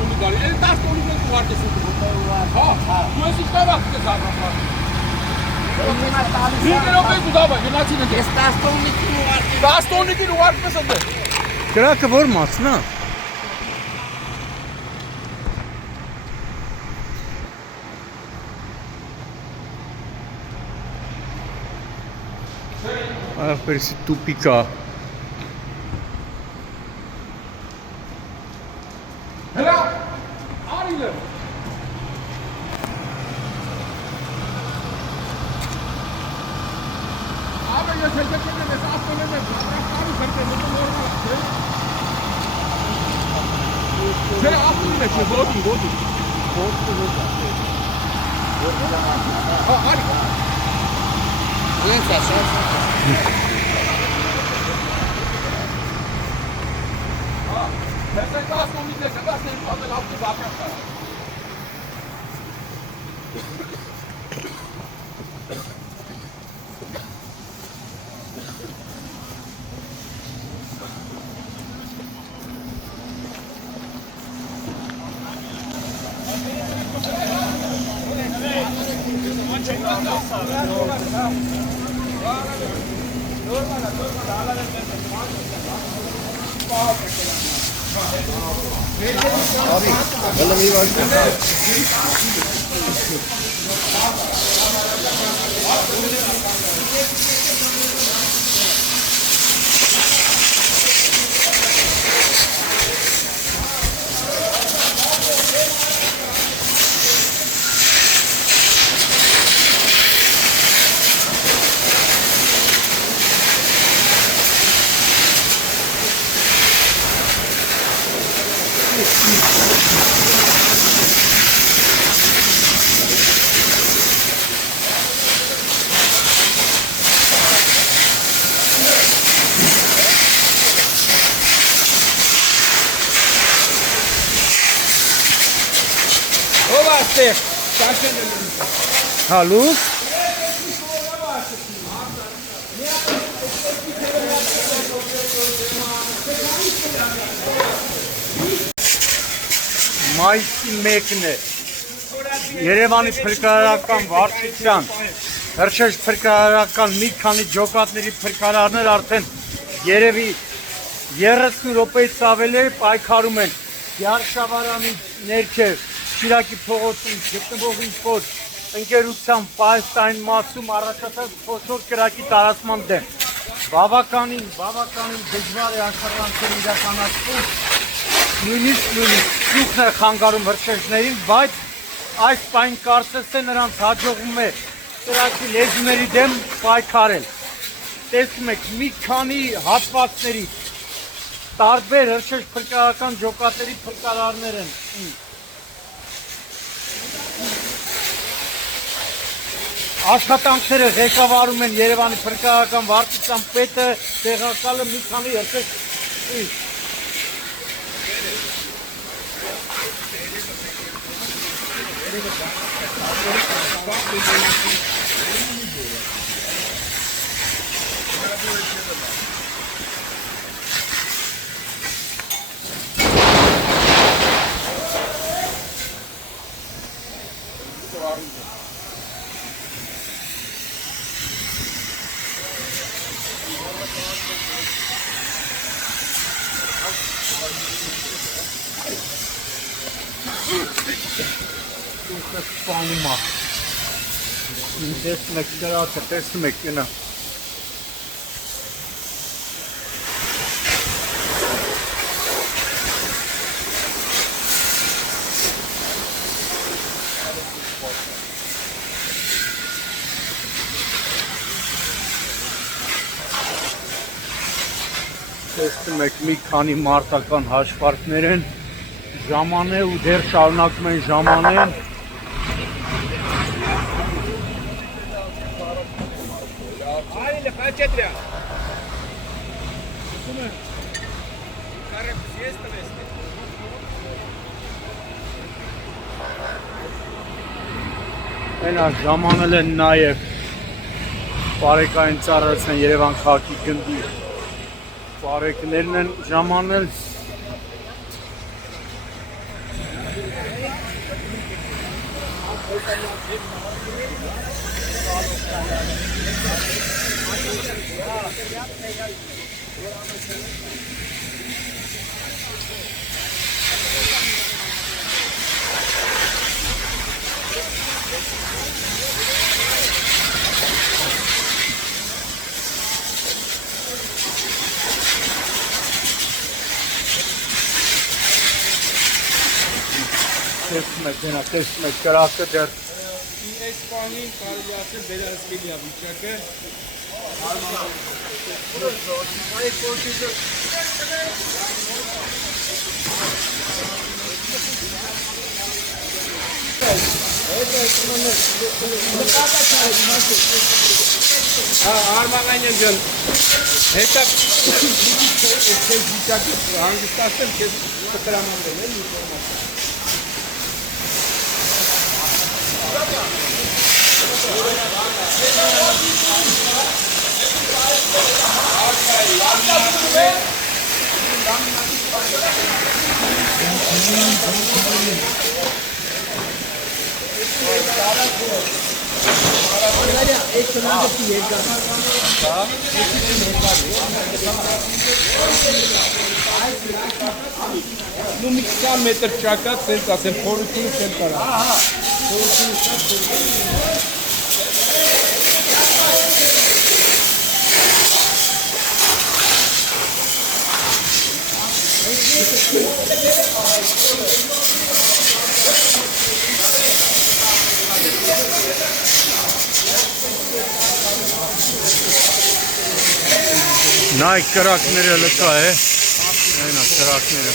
տոնի գալի, 10 տոնի մեկ ուղարկես ու հա, դու ես ինչ կավակ կես առնապար։ Հինգերով ես ու դավա, գնացին ընդ ես 10 տոնիկին ուղարկես։ 10 տոնիկին ուղարկես ընդ ես։ Կրակը որ մասն է։ Այդպես տուպիկ է։ Հələ, արիլը։ Աբը ես հելկեքեն ես ասպոնել եմ, կարի խրտեմ, ես նորմալ է, չէ ասպոնել է, չէ, ոտի։ Հա, արի։ Ես ասպոնել։ Ես են կասպոմից ես եմ ասել պատել ապտի բապրակ կարա։ Abi, valla iyi var. Hallo? Մայիսի 1-ն է Երևանի փրկարարական վարչության հրշեջ փրկարարական մի քանի ջոկատների փրկարարներ արդեն երևի 30 րոպեից ավելի պայքարում են Յարշավարանի ներքև Շիրակի փողոցում գտնվող ինչ-որ ընկերության պայստային մասում առաջացած փոթոր կրակի տարածման դեմ բավականին դժվար է աշխատանքներ իրականացվում նույնիսկ շուխն է խանգարում հրշեջներին, բայց այս պայն կարծես թե նրանց հաջողվում է կրակի լեզուների դեմ պայքարել։ Տեսնում եք մի քանի հատվածների տարբեր հրշեջ փրկարարական ջոկատների փրկարարներ են։ Աշխատանքները ղեկավարում են Երևանի փրկարարական վարչության պետը, տեղակալը մի քանի հրշեջ Սպանում է, տեսնում եք կրակը, տեսնում եք ենա տեսնում եք մի քանի մարտական հաշվարկներ են ժամանել ու դեռ շարունակում են ժամանել Արիլը խաչետրյա Այնա ժամանել են նաև բարեկային ծառայության Երևան քաղաքի գնդի բարեկներն են ժամանել Տեսնում եք կրակը դեռ Այս պանին կարելի ասել վերահսկելի է վիճակը։ Արմաղանյան ջան, հետա վիճակի հանգստացել քեզ կտրամանել են ինֆորմացիա։ Ну, մի 20 մետր ճակած, սենց ասեմ, խորությունը չեն կարա։ Նայ կրակները լկա է, այնա կրակները։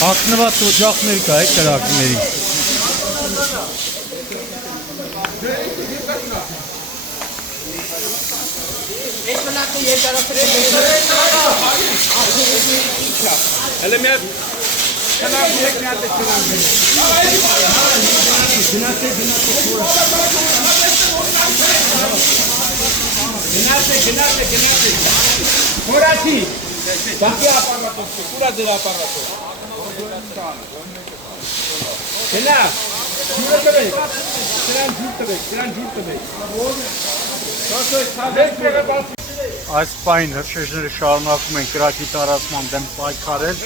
Հագնված օջախներ կա է կրակների։ Հələ մի Չնավ եք մի հատ է Գնացե Հորացի Դակի ապարատով Կուրա ձև ապարատով Գնավ Ջուրը տվեք Սրան ջուր տվեք Այս պայն հրշեջները շարունակում են կրակի տարածման դեմ պայքարել,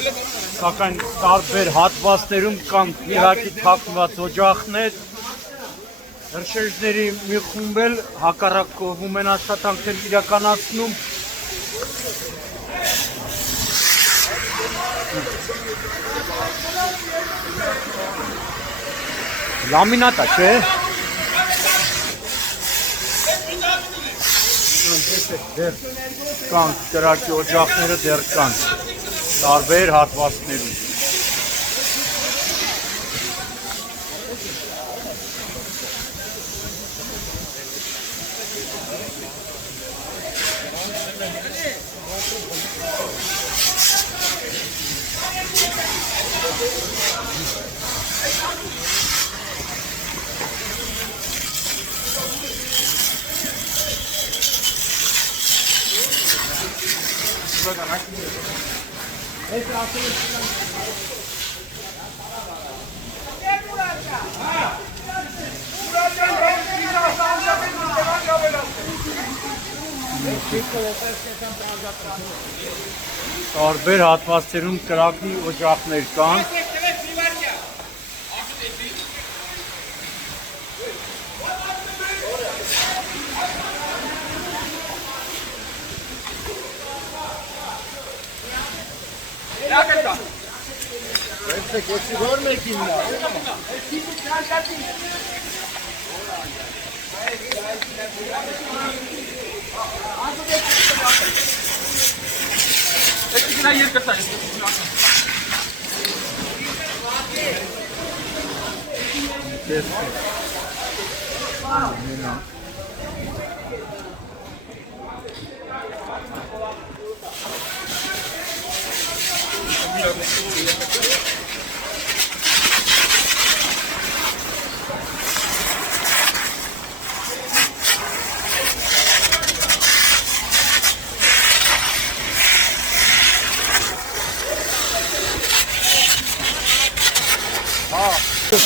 սակայն տարբեր հատվածներում կան կրակի թաքնված օջախներ, հրշեջների մի խումբ էլ հակառակ կողմում են աշխատանքներ իրականացնում։ Լամինատ է, չէ՞։ Կան կրակի օջախները դեռ կան տարբեր հատվածներում։ Տարբեր հատվածներում կրակի օջախներ կան։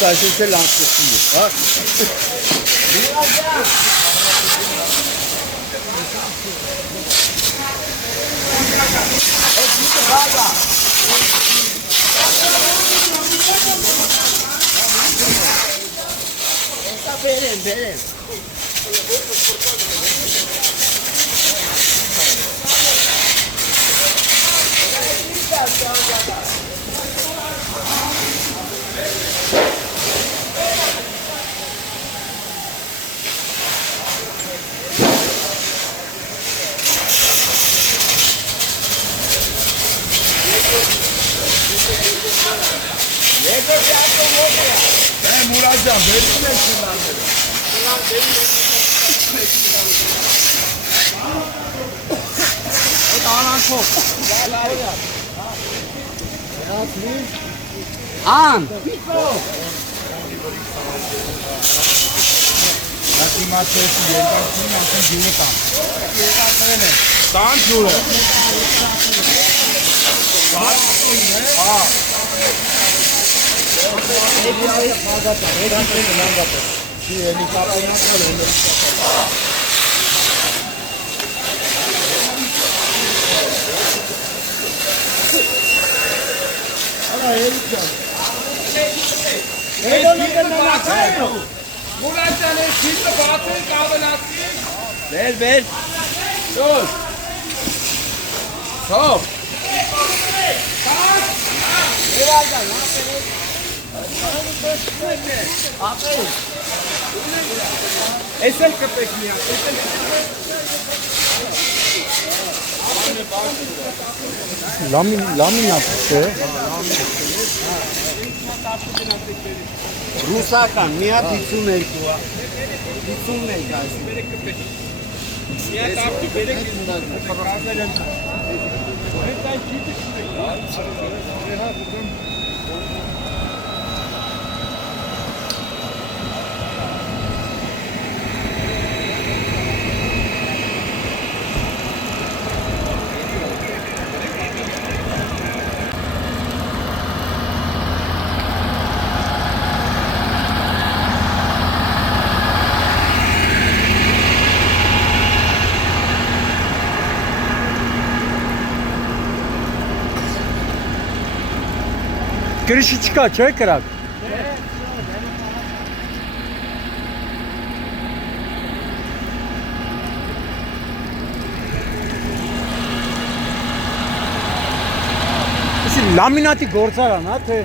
Ça, c'est l'entretien. Verin. Muratcan benimle kullandım. An. Ver. Dur. Stop. Birazdan. Aferin. Esen köpek mi ya? Lamin yaptı. Rusakan, միա 52-ա։ 51 ասի։ Միա կապտի բերեք խաղաղներ են։ Այդ այն ճիշտ է։ Крышечка, чай крак. Լամինատի գործարան, հա, թե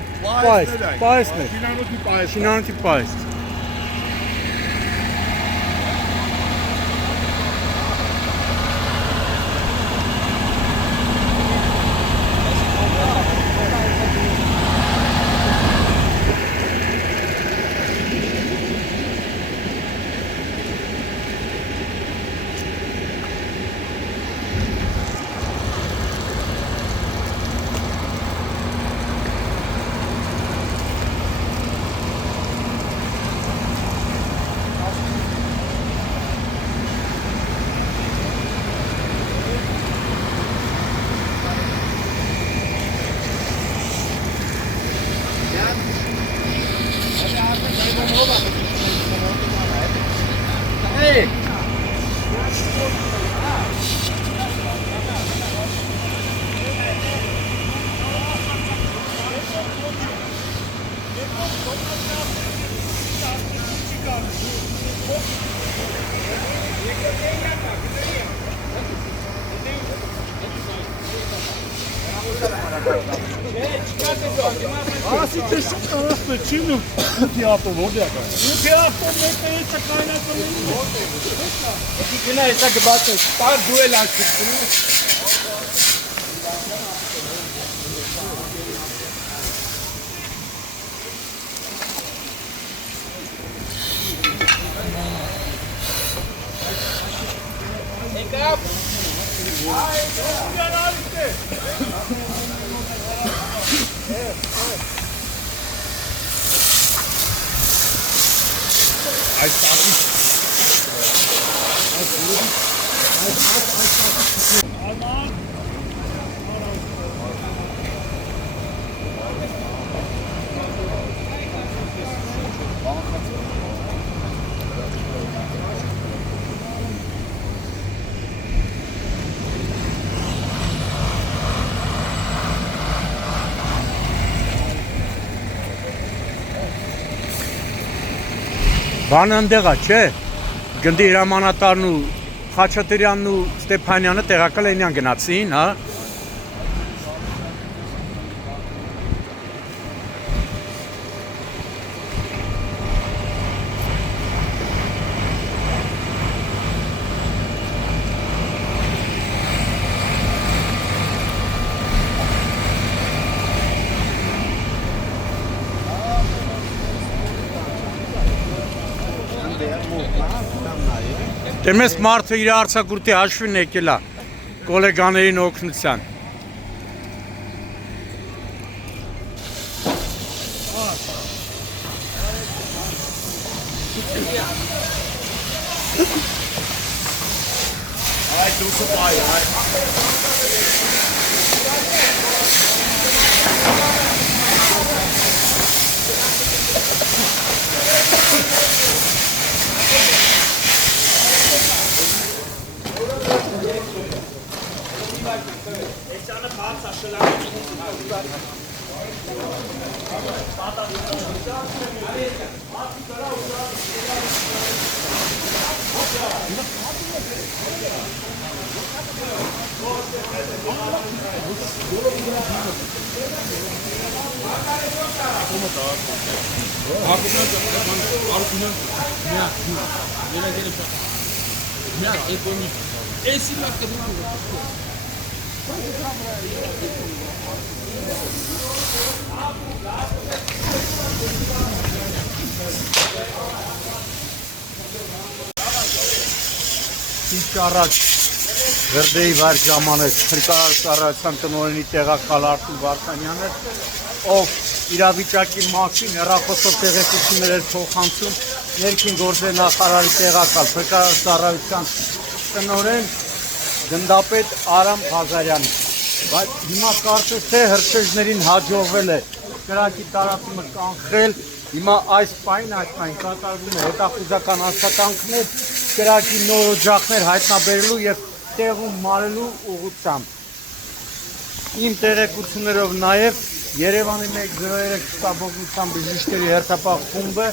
պայեսն է։ Շինանոթի պայես։ Asi te shkaras me qimë nuk japo, vodi aka. Nuk japo me të e që kajna të më. Këna e sa këbatë, par duel ashtë të Բանը ընդեղա, չէ, գնդի հրամանատարն ու Խաչատրյանն ու Ստեփանյանը տեղակալ այնյան գնացին, հա։ Դեմես մարդը իր արցակուրտի հաշվին եկել է կոլեգաներին օգնության։ Ինչ առաջ Վերդեի վար ժամանակ Փրկարար ծառայության տնօրենի տեղակալ Արթուր Վարդանյանը, ով իրավիճակի մասին հեռախոսով տեղեկություններ էր փոխանցում ներքին գործերի նախարարի տեղակալ Փրկարար ծառայության տնօրեն գնդապետ Արամ Ղազարյանին, բայց հիմա կարծես թե հրշեջներին հաջողվել է կրակի տարածումը կանխել, հիմա այս պայն կատարվում է հետախուզական աշխատանքներ կրակի նոր օջախներ հայտնաբերելու եւ տեղում մարելու ուղղությամբ։ Իմ տեղեկություններով նաեւ Երևանի 103 շտաբօգնության բժիշկերի հերթապահ խումբը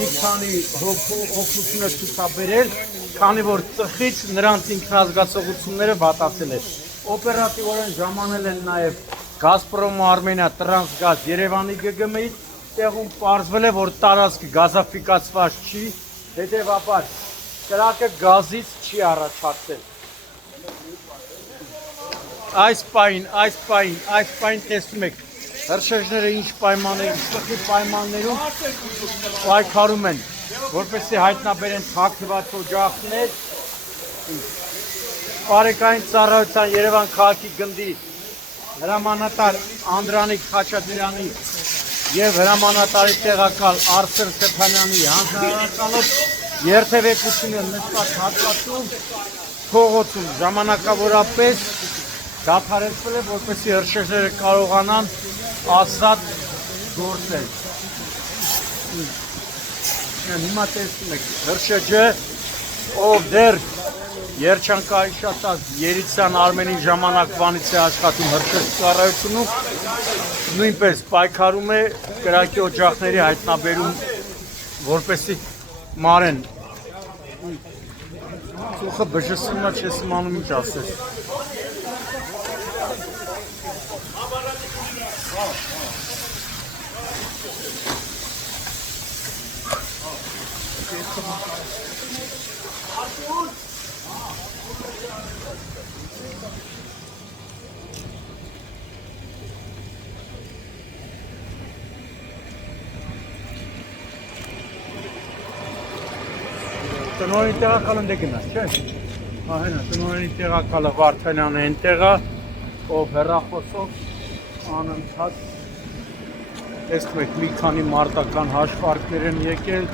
մի քանի օգնություն է ցուցաբերել, քանի որ ծխից նրանց ինքնազգացողությունները վատացել են։ Օպերատիվորեն ժամանել են նաեւ Գազպրոմ Արմենիա Տրանսգազ Երևանի ԳԳՄ-ից, տեղում պարզվել է, որ տարածքը գազաֆիկացված չի, հետևաբար կրակը գազից չի առաջացել։ Այս պայն տեսնում եք, հրշեջները ինչ պայմաններում պայքարում են, որպեսզի հայտնաբերեն թաքնված օջախներ, Բարեկային ծառայության Երևան քաղաքի գնդի հրամանատար Անդրանիկ Խաչատրյանի եւ հրամանատարի տեղակալ Արսեն Ստեփանյանի հանձնարարակալով երթևեկությունը նստած հատվածում փողոցում ժամանակավորապես դադարեցվել է, որպեսզի հրշեջները կարողանան ազատ գործել։ Հիմա տեսնում եք հրշեջը, ով դեռ երջանկայի շատած Երիցյան Արմենի ժամանակվանից է աշխատում հրշեջ ծառայությունում, նույնպես պայքարում է կրակի օջախների հայտնաբերում, որպեսզի մարեն։ Ծուխը բժշկում է, չես իմանում ինչ ասես։ Տնօրենի տեղակալն դե գնաց, չէ՞։ Ահենա, տնօրենի տեղակալը Վարդանյանը այնտեղա, ով հեռախոսով անընդհատ տեսնում եք մի քանի մարտական հաշվարկներ են եկել։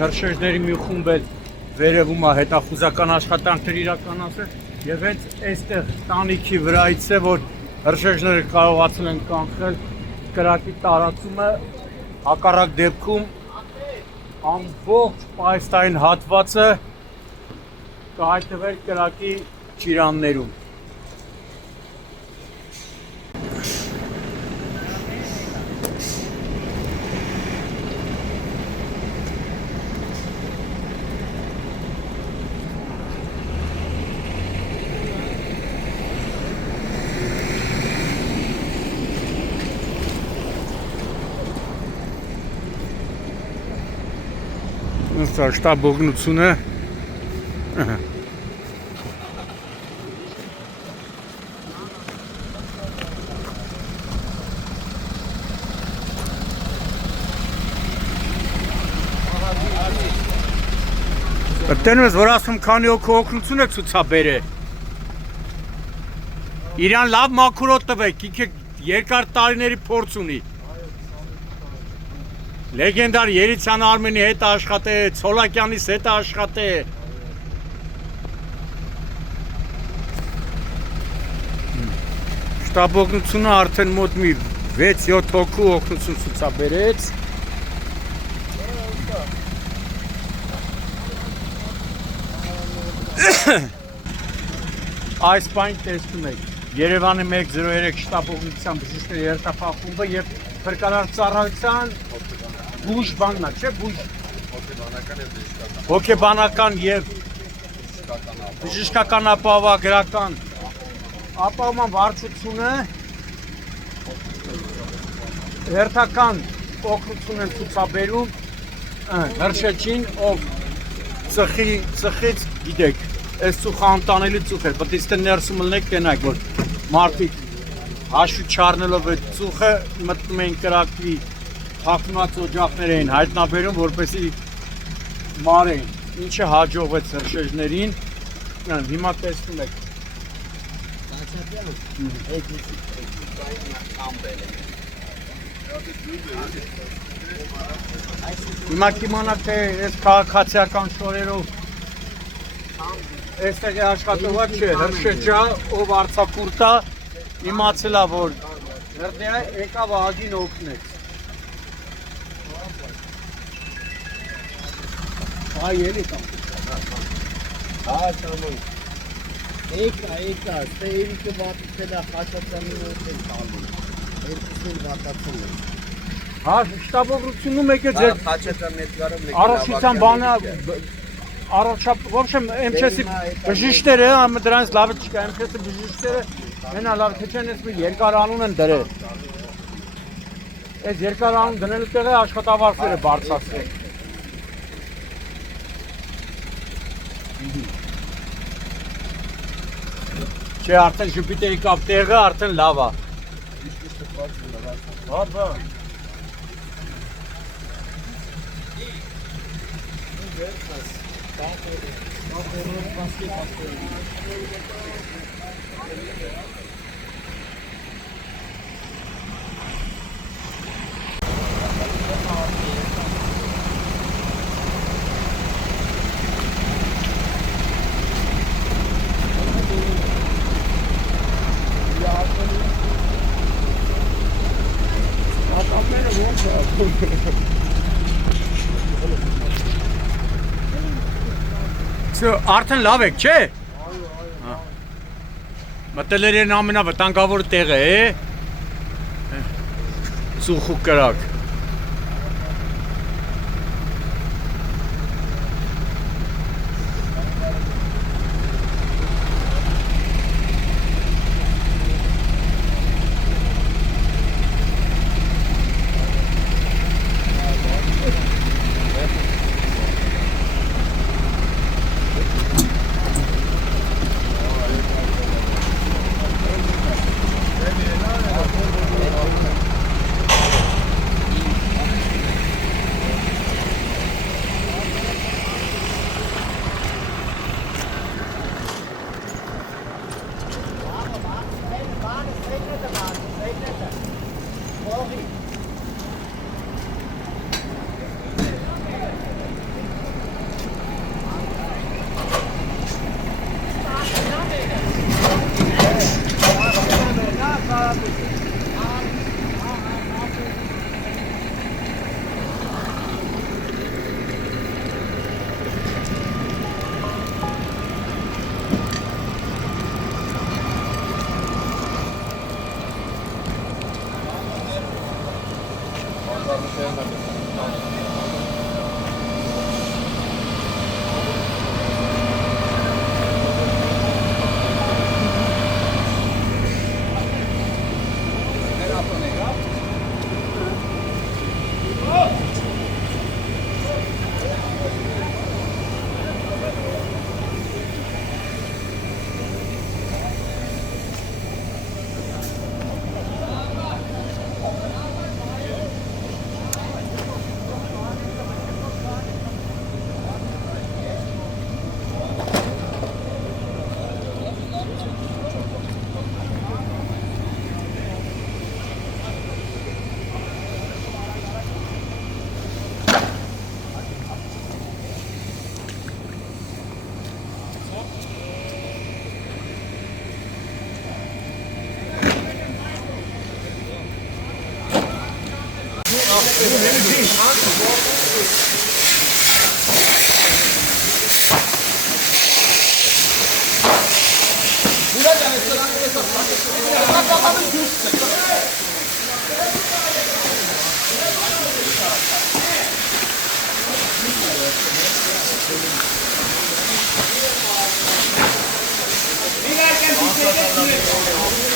Հրշեջների մի խումբ էլ վերևում է հետախուզական աշխատանքներ իրականացրել եւ հենց այստեղ տանիքի վրայից է որ հրշեջները կարողացել են կանխել կրակի տարածումը հակառակ դեպքում ամբողջ պայստային հատվածը կհայտնվեր կրակի ճիրաններում։ Սա շտաբ օգնությունը Տենում ես, որ ասում քանի օգու օգնություն է ցուցաբեր է իրան լավ մաքուրոտ տվեք, ինքը երկար տարիների փորձ ունի Լեգենդար Երիցյան Արմենի հետ աշխատե, Ցոլակյանից հետ աշխատե Շտաբ օգնությունը արդեն մոտ մի 6-7 հոգու օգնություն ցուցաբերեց Այս բան տեսնում եք Երևանի 103 շտաբ օգնության բժիշկների երթափախումբը եւ Փրկարար ծառայության Բուժ բաննա, չէ, բուժ հոգեբանական և բժշկական ապահովագրական ապահովման վարչությունը հերթական օգնություն են ցուցաբերում հրշեջին, ով ծխից գիտեք, այս ծուխը անտանելի ծուխ է, պետք է ստե ներսում լնեք կենակ, որ մարդիկ հաշվի չառնելով այդ ծուխը մտնում են կրակի հակնված օջախներ էին հայտնաբերում, որպեսի մարեին, ինչը հաջողվեց հրշեջներին, հիմա տեսնում եք։ Հիմա կիմանաք, թե այս քաղաքացիական շորերով այստեղ է աշխատողակ չէ, հրշեջա, ով արձակուրտա, իմացելա, որ հրդեա եկավ ահագին օգնեց։ Ay yeni tam. Tamam. Eka. Sevgi vaatıyla haşatlanıyor kaldı. Herkesin vaatlatıyor. Ştab օգնությունում եկեք ձեր Առաջիցան բանը առաջապ ոբշեմ MÇ-ի բժիշկները ամը դրանից լավը չկա MÇ-ի բժիշկները մենա լավ թե չեն ես երկար անուն են դրել։ Այս երկար անուն դնելու տեղը աշխատավարձերը բարձրացրել։ Չէ, արդեն Ժուպիտերի կապ տեղը արդեն լավ է։ Բա։ Արդեն լավ եք, չէ։ Մտելերեն ամենավտանգավոր տեղը է։ Ծուխ ու կրակ։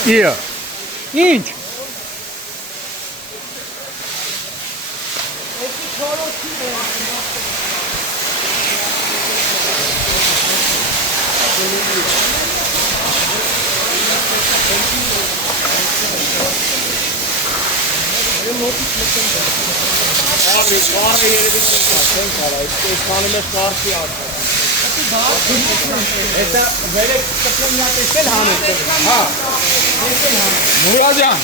Իա։ Ինչ։ Muradjan.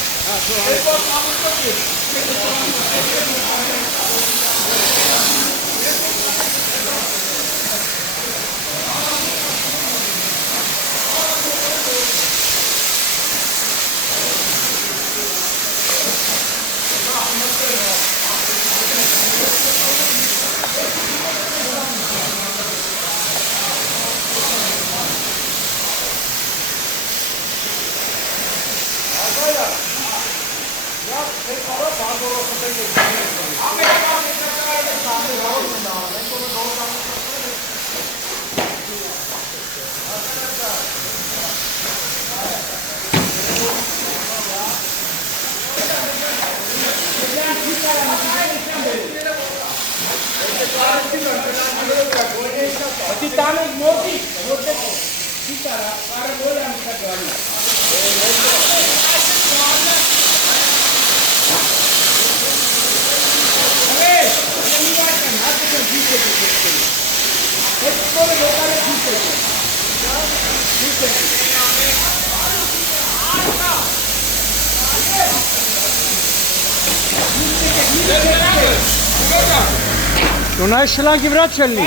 Դու շլակի վրա չլնի։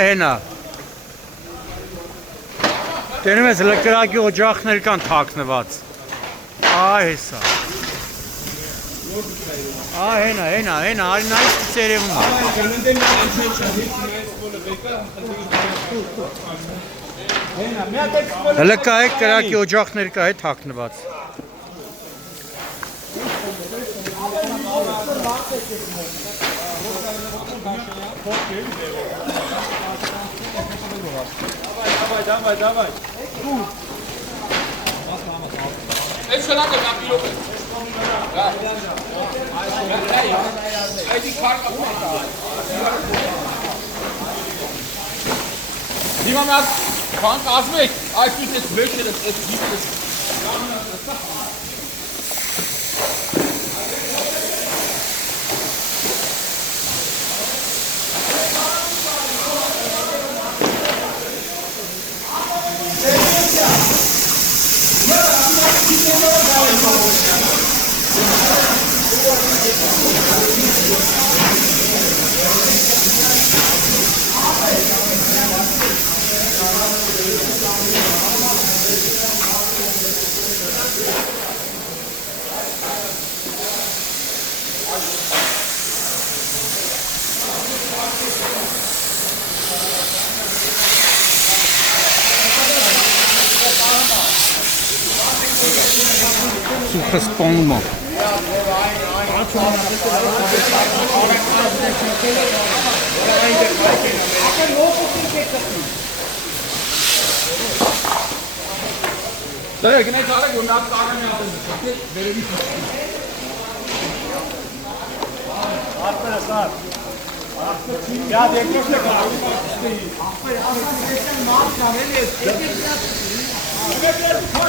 Հենա։ Տենում ես լկրակի օջախներ կան թաքնված։ Հեսա։ Հենա, արինայից ծերևում։ Լկա է կրակի օջախներ կա է թաքնված։ Давай. Ești la că mi-a pilot. Da. Ai din carca acum. Dima mea, banca azmec. Ai spus că veșele, echipele. Սուխը սպանում է։ Դե գնա ճարը գոնա կարան ատեն։ Վերևի։ Արտասար։ Ya dekliyorsun ya. Aferin. Aferin. Aferin. Aferin.